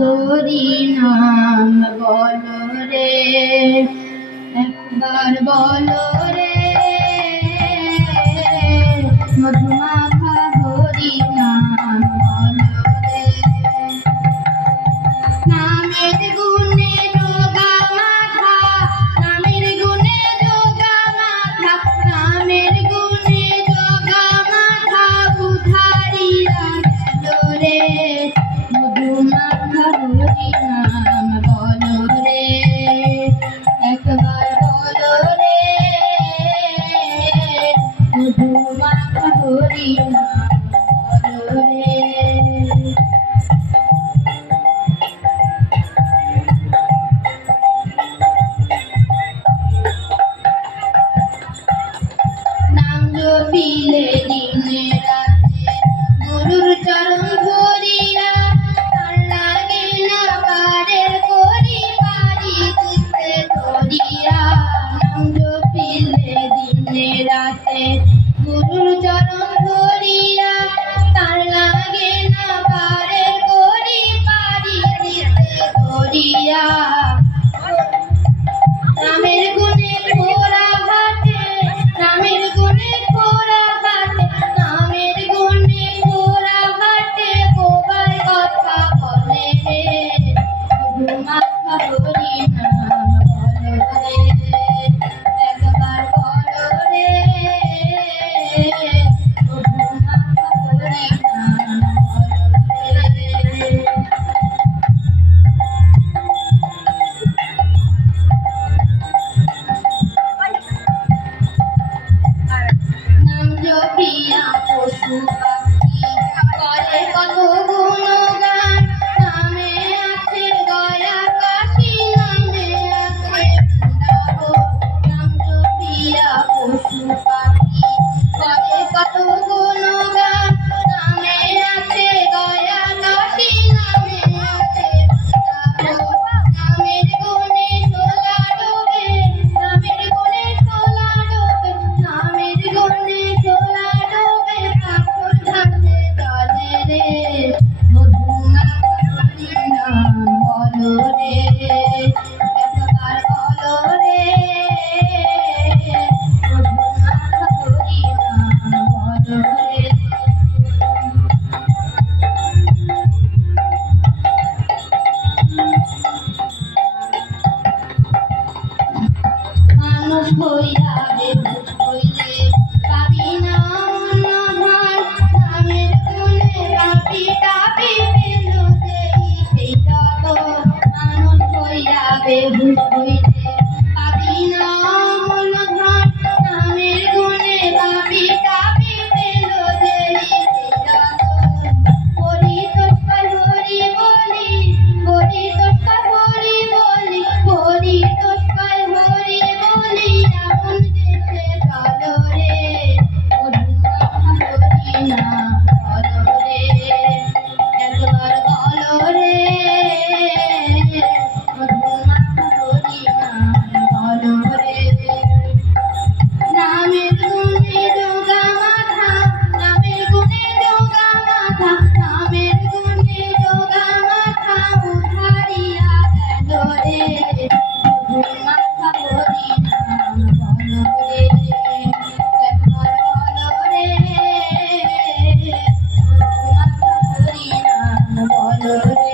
হরি নাম বলো রে, একবার বলো রে মধুমাখা হরি নাম বলো রে। নামের গুণে যোগা মাথা, নামের গুণে যোগা মাথা, নামের গুণে যোগা মাথা উধারিয়া গেল রে। মধুমাখা হরি নাম বলো রে, একবার বলো রে মধুমাখা হরি নাম বলো রে। নাম জপিলে দিনে রাতে গুরুর চরণ ধরিয়া, তার লাগে না পারের করি পারি দিতে ধরিয়া। নাম জপিলে দিনে রাতে গুরুর চরণ ধরিয়া, তার লাগে না পারের করি পারি দিতে ধরিয়া। নামের গুণে ঘোরা ঘাটে, নামের গুণে ঘোরা ঘাটে, নামের গুণে ঘোরা ঘাটে গোবার কথা বলে রে। মধুমাখা হরি নাম বলো রে, একবার বলো রে মধুমাখা হরি নাম বলো রে। নাম জপিয়া পশু পাখি করে কত গুণগান, নামে আছে দয়া কাশী, নামে আছে বৃন্দাবন। নাম জপিয়া পশু পাখি করে কত গুণগান, নামে আছে দয়া কাশী, নামে আছে বৃন্দাবন। নামের গুণে সোলা ডোবে, নামের গুণে সোলা ডোবে, নামের গুণে সোলা ডোবে পাথর ঘাটে জলে রে। মধুমাখা হরি নাম বলো রে, একবার বলো রে মধুমাখা হরি নাম বলো রে। মানুষ হইয়া বেহুশ হইলে পাবি না অন্য ধন, নামের গুণে পাপি টাপি পেল যেই সেই জগৎ। মানুষ হইয়া বেহুশ হইলে পাবি না অন্য ধন, নামের গুণে পাপি টাপি পেল যেই সেই জগৎ। হরি তোষ্কার হরি বলি, হরি তোষ্কার হরি বলি, হরি তোষ্কার হরি বলি আপন দেশে চলো রে। মধুমাখা হরি নাম বলো রে, একবার বলো রে মধুমাখা হরি নাম বলো রে। নামের গুণে যোগা মাথা, নামের গুণে যোগা মাথা, নামের গুণে যোগা মাথা উধারিয়া গেল রে। মধুমাখা হরি নাম বলো রে, একবার বলো রে মধুমাখা হরি নাম বলো রে।